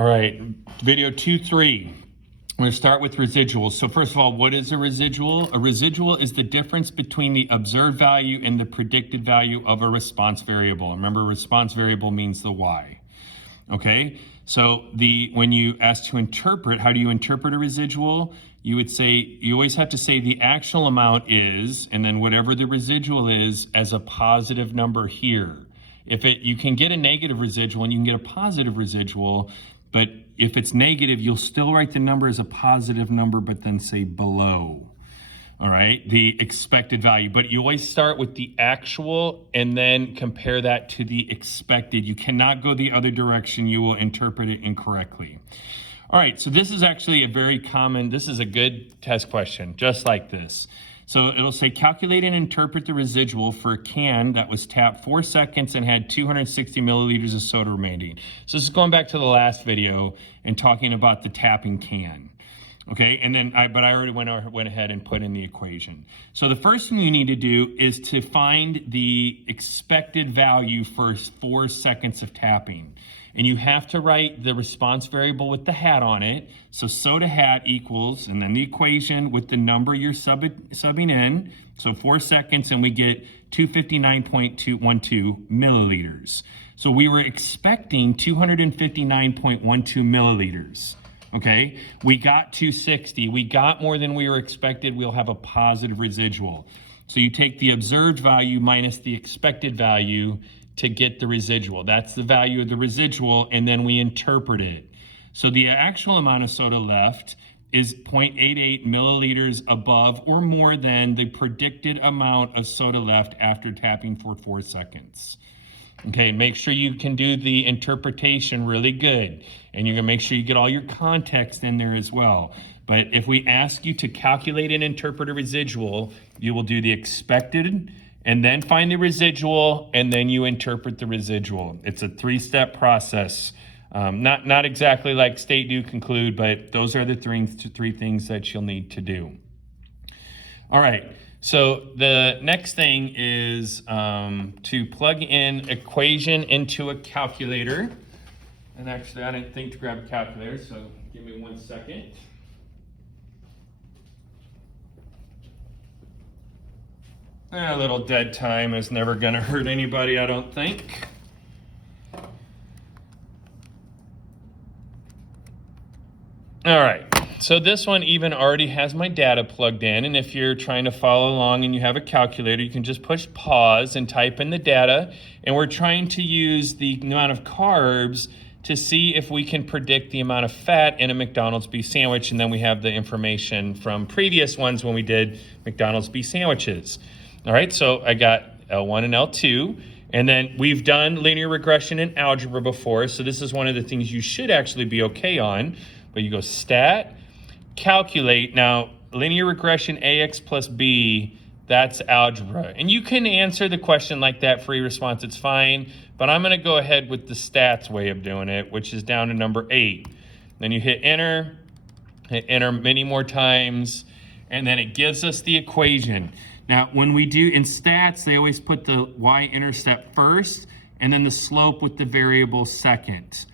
All right, video 2.3. I'm going to start with residuals. So first of all, what is a residual? A residual is the difference between the observed value and the predicted value of a response variable. Remember, response variable means the y. Okay, so when you ask to interpret, how do you interpret a residual? You would say, you always have to say the actual amount is, and then whatever the residual is as a positive number here. You can get a negative residual and you can get a positive residual, but if it's negative, you'll still write the number as a positive number, but then say below. All right, the expected value. But you always start with the actual and then compare that to the expected. You cannot go the other direction. You will interpret it incorrectly. All right, so this is actually this is a good test question, just like this. So it'll say calculate and interpret the residual for a can that was tapped 4 seconds and had 260 milliliters of soda remaining. So this is going back to the last video and talking about the tapping can. Okay, and then I already went ahead and put in the equation. So the first thing you need to do is to find the expected value for 4 seconds of tapping. And you have to write the response variable with the hat on it. So soda hat equals, and then the equation with the number you're subbing in. So 4 seconds, and we get 259.212 milliliters. So we were expecting 259.12 milliliters. Okay, we got 260. We got more than we were expected. We'll have a positive residual. So you take the observed value minus the expected value to get the residual. That's the value of the residual, and then we interpret it. So the actual amount of soda left is 0.88 milliliters above or more than the predicted amount of soda left after tapping for 4 seconds. Okay, make sure you can do the interpretation really good, and you're gonna make sure you get all your context in there as well. But if we ask you to calculate and interpret a residual, you will do the expected and then find the residual, and then you interpret the residual. It's a 3-step process. Not exactly like state, do, conclude, but those are the three things that you'll need to do. All right. So the next thing is to plug in equation into a calculator. And actually, I didn't think to grab a calculator, so give me 1 second. A little dead time is never going to hurt anybody, I don't think. All right. So this one even already has my data plugged in, and if you're trying to follow along and you have a calculator, you can just push pause and type in the data, and we're trying to use the amount of carbs to see if we can predict the amount of fat in a McDonald's beef sandwich, and then we have the information from previous ones when we did McDonald's beef sandwiches. All right, so I got L1 and L2, and then we've done linear regression in algebra before, so this is one of the things you should actually be okay on, but you go stat, calculate. Now, linear regression AX plus B, that's algebra. And you can answer the question like that, free response, it's fine. But I'm going to go ahead with the stats way of doing it, which is down to number 8. Then you hit enter many more times, and then it gives us the equation. Now, when we do in stats, they always put the y-intercept first, and then the slope with the variable second.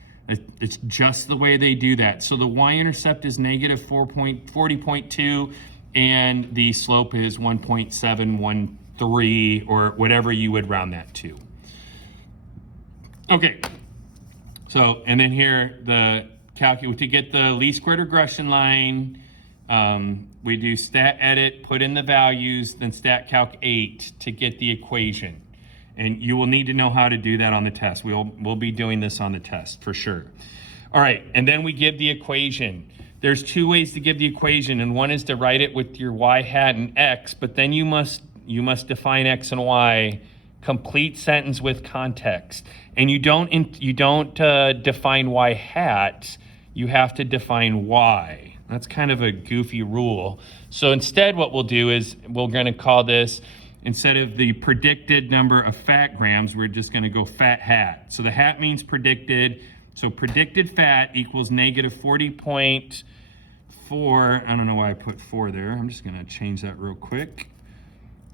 It's just the way they do that. So the y-intercept is negative 40.2, and the slope is 1.713, or whatever you would round that to. Okay, so, and then here, to get the least squared regression line, we do stat edit, put in the values, then stat calc 8 to get the equation. And you will need to know how to do that on the test. We'll be doing this on the test for sure. All right, and then we give the equation. There's 2 ways to give the equation, and one is to write it with your y hat and x, but then you must define x and y, complete sentence with context. And you don't define y hat, you have to define y. That's kind of a goofy rule. So instead what we'll do is we're going to call this, instead of the predicted number of fat grams, we're just going to go fat hat. So the hat means predicted. So predicted fat equals negative 40.4. I don't know why I put 4 there. I'm just going to change that real quick.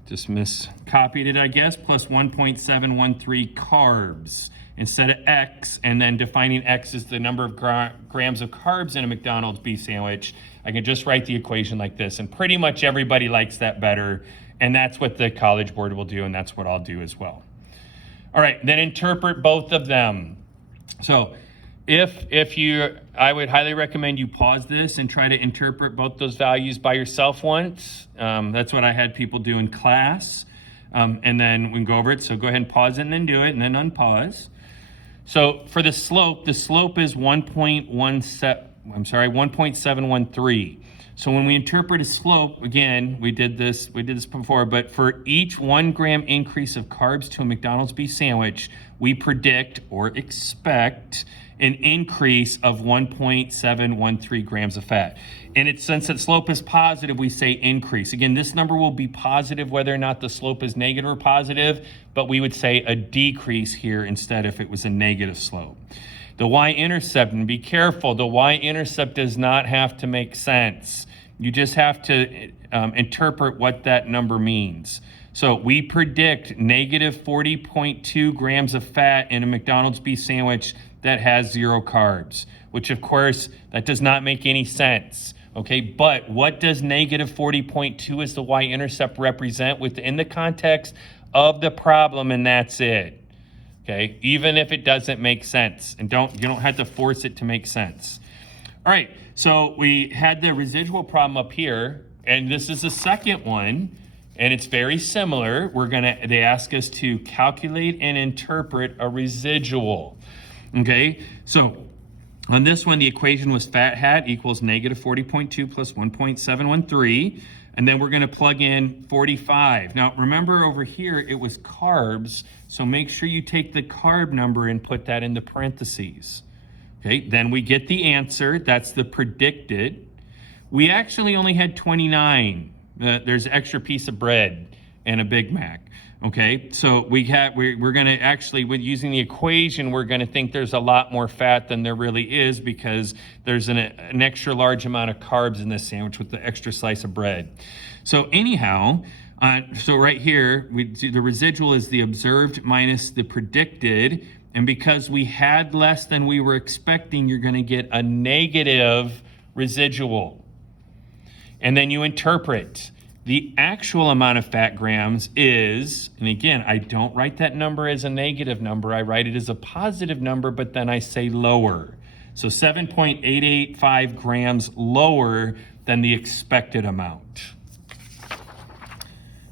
Just miscopied it, I guess, plus 1.713 carbs instead of X, and then defining X as the number of grams of carbs in a McDonald's beef sandwich. I can just write the equation like this, and pretty much everybody likes that better, and that's what the College Board will do, and that's what I'll do as well. All right, then interpret both of them. So I would highly recommend you pause this and try to interpret both those values by yourself once. That's what I had people do in class. And then we can go over it. So go ahead and pause it and then do it and then unpause. So for the slope is 1.713. So when we interpret a slope, again, we did this before, but for each 1 gram increase of carbs to a McDonald's beef sandwich, we predict or expect an increase of 1.713 grams of fat. And since the slope is positive, we say increase. Again, this number will be positive whether or not the slope is negative or positive, but we would say a decrease here instead if it was a negative slope. The y-intercept, and be careful, the y-intercept does not have to make sense. You just have to interpret what that number means. So we predict negative 40.2 grams of fat in a McDonald's beef sandwich that has 0 carbs, which of course, that does not make any sense. Okay, but what does negative 40.2 as the y-intercept represent within the context of the problem, and that's it. Okay, even if it doesn't make sense, and you don't have to force it to make sense. All right, so we had the residual problem up here, and this is the second one, and it's very similar. They ask us to calculate and interpret a residual. Okay, so on this one, the equation was fat hat equals negative 40.2 plus 1.713. And then we're going to plug in 45. Now, remember over here, it was carbs. So make sure you take the carb number and put that in the parentheses. Okay, then we get the answer. That's the predicted. We actually only had 29. There's an extra piece of bread and a Big Mac. Okay, so we're going to actually, with using the equation, we're going to think there's a lot more fat than there really is because there's an extra large amount of carbs in this sandwich with the extra slice of bread. So anyhow, so right here, the residual is the observed minus the predicted. And because we had less than we were expecting, you're going to get a negative residual. And then you interpret. The actual amount of fat grams is, and again, I don't write that number as a negative number. I write it as a positive number, but then I say lower. So 7.885 grams lower than the expected amount.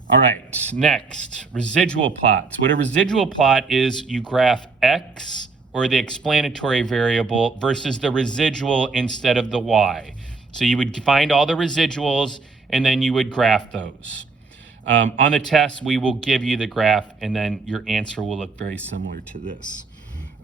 All right, next, residual plots. What a residual plot is, you graph X, or the explanatory variable, versus the residual instead of the Y. So you would find all the residuals, and then you would graph those. On the test, we will give you the graph, and then your answer will look very similar to this.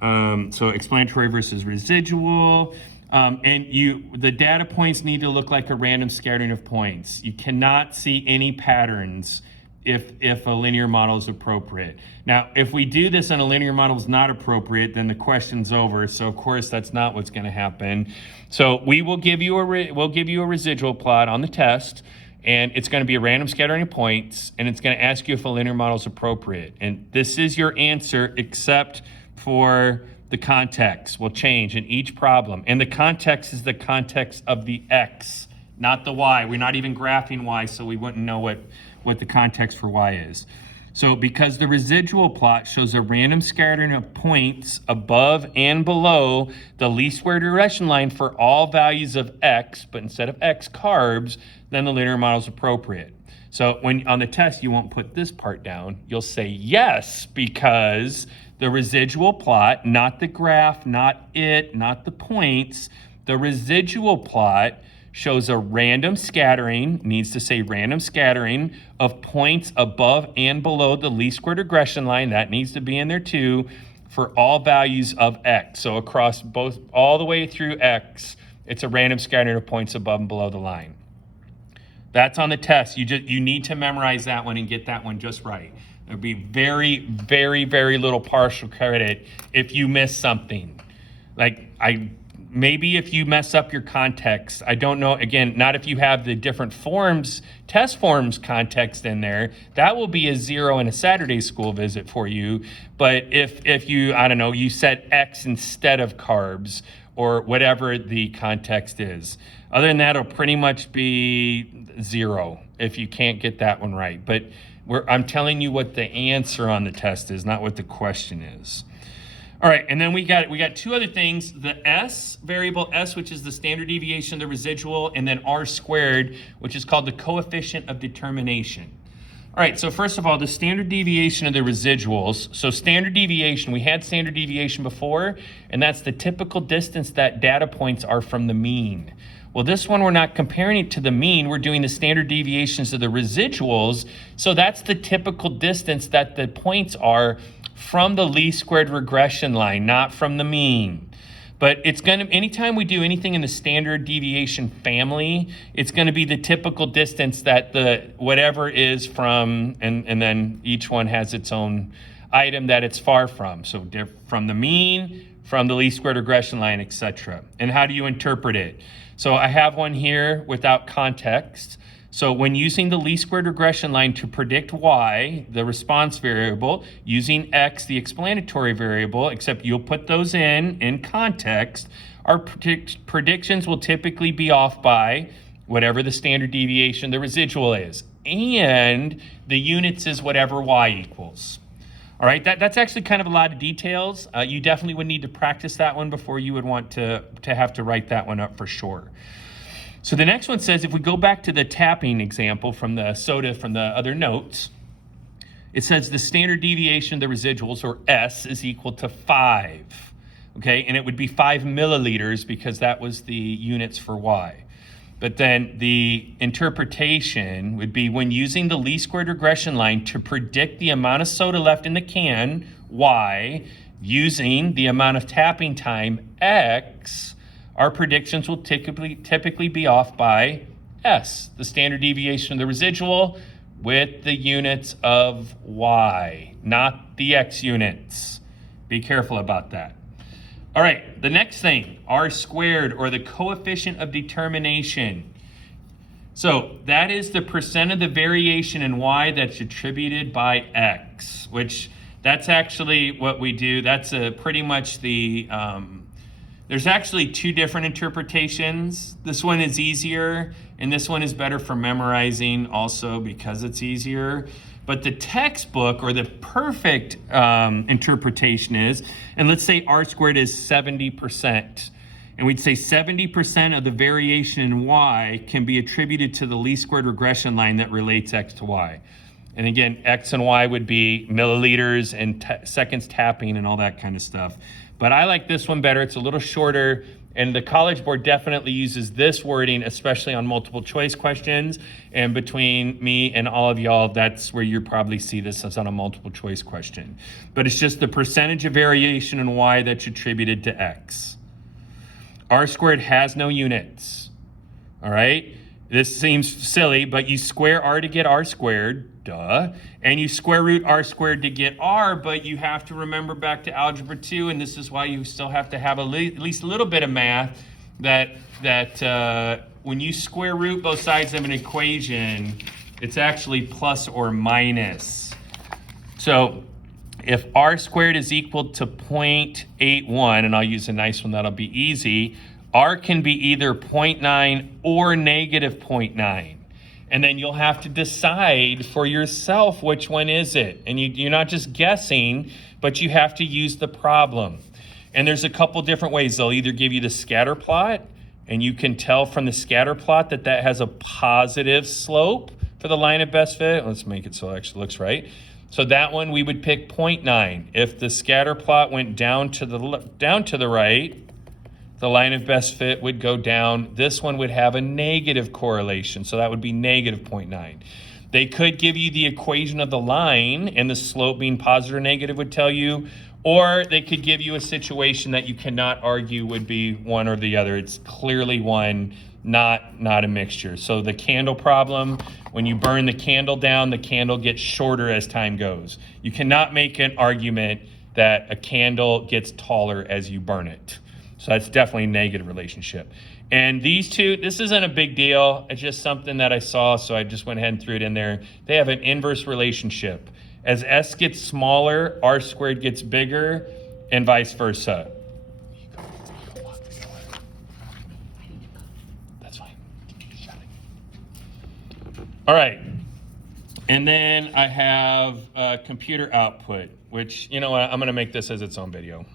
So explanatory versus residual. The data points need to look like a random scattering of points. You cannot see any patterns if a linear model is appropriate. Now, if we do this and a linear model is not appropriate, then the question's over. So of course, that's not what's going to happen. So we will give you a residual plot on the test, and it's going to be a random scattering of points, and it's going to ask you if a linear model is appropriate. And this is your answer, except for the context will change in each problem. And the context is the context of the X, not the Y. We're not even graphing Y, so we wouldn't know what the context for Y is. So because the residual plot shows a random scattering of points above and below the least square regression line for all values of X, but instead of X carbs, then the linear model is appropriate. So when on the test, you won't put this part down. You'll say yes, because the residual plot, not the graph, not the points, the residual plot shows a random scattering, needs to say random scattering, of points above and below the least squared regression line. That needs to be in there too, for all values of X. So across both, all the way through X, it's a random scattering of points above and below the line. That's on the test. You need to memorize that one and get that one just right. There'd be very, very, very little partial credit if you miss something. Like maybe if you mess up your context, I don't know, again, not if you have the different forms, test forms context in there, that will be a 0 in a Saturday school visit for you. But if you, I don't know, you set X instead of carbs or whatever the context is. Other than that, it'll pretty much be 0 if you can't get that one right. But I'm telling you what the answer on the test is, not what the question is. All right, and then we got two other things, the S, variable S, which is the standard deviation of the residual, and then R squared, which is called the coefficient of determination. All right, so first of all, the standard deviation of the residuals. So standard deviation, we had standard deviation before, and that's the typical distance that data points are from the mean. Well, this one, we're not comparing it to the mean. We're doing the standard deviations of the residuals. So that's the typical distance that the points are from the least squared regression line, not from the mean. But it's going to, anytime we do anything in the standard deviation family, it's going to be the typical distance that the whatever is from, and then each one has its own item that it's far from. So from the mean, from the least squared regression line, etc. And how do you interpret it? So I have one here without context. So when using the least squared regression line to predict y, the response variable, using x, the explanatory variable, except you'll put those in context, our predictions will typically be off by whatever the standard deviation, the residual is. And the units is whatever y equals. All right, that's actually kind of a lot of details. You definitely would need to practice that one before you would want to have to write that one up for sure. So the next one says, if we go back to the tapping example from the soda from the other notes, it says the standard deviation of the residuals, or S, is equal to 5. Okay, and it would be 5 milliliters because that was the units for Y. But then the interpretation would be when using the least squared regression line to predict the amount of soda left in the can, Y, using the amount of tapping time, X, our predictions will typically be off by S, the standard deviation of the residual, with the units of Y, not the X units. Be careful about that. All right, the next thing, R squared, or the coefficient of determination. So that is the percent of the variation in Y that's attributed by X, which that's actually what we do. That's pretty much the, there's actually two different interpretations. This one is easier, and this one is better for memorizing also because it's easier. But the textbook, or the perfect interpretation is, and let's say R squared is 70%. And we'd say 70% of the variation in Y can be attributed to the least squared regression line that relates X to Y. And again, X and Y would be milliliters and seconds tapping and all that kind of stuff. But I like this one better. It's a little shorter. And the College Board definitely uses this wording, especially on multiple choice questions. And between me and all of y'all, that's where you probably see this as on a multiple choice question. But it's just the percentage of variation in Y that's attributed to X. R squared has no units. All right? This seems silly, but you square R to get R squared, duh. And you square root R squared to get R, but you have to remember back to Algebra 2, and this is why you still have to have at least a little bit of math, that when you square root both sides of an equation, it's actually plus or minus. So if R squared is equal to 0.81, and I'll use a nice one that'll be easy, R can be either 0.9 or negative 0.9. And then you'll have to decide for yourself which one is it. And you're not just guessing, but you have to use the problem. And there's a couple different ways. They'll either give you the scatter plot, and you can tell from the scatter plot that that has a positive slope for the line of best fit. Let's make it so it actually looks right. So that one we would pick 0.9. If the scatter plot went down to the right, the line of best fit would go down. This one would have a negative correlation, so that would be negative 0.9. They could give you the equation of the line, and the slope being positive or negative would tell you, or they could give you a situation that you cannot argue would be one or the other. It's clearly one, not a mixture. So the candle problem, when you burn the candle down, the candle gets shorter as time goes. You cannot make an argument that a candle gets taller as you burn it. So that's definitely a negative relationship. And these two, this isn't a big deal. It's just something that I saw, so I just went ahead and threw it in there. They have an inverse relationship. As S gets smaller, R squared gets bigger, and vice versa. That's fine. All right. And then I have computer output, which, you know what, I'm going to make this as its own video.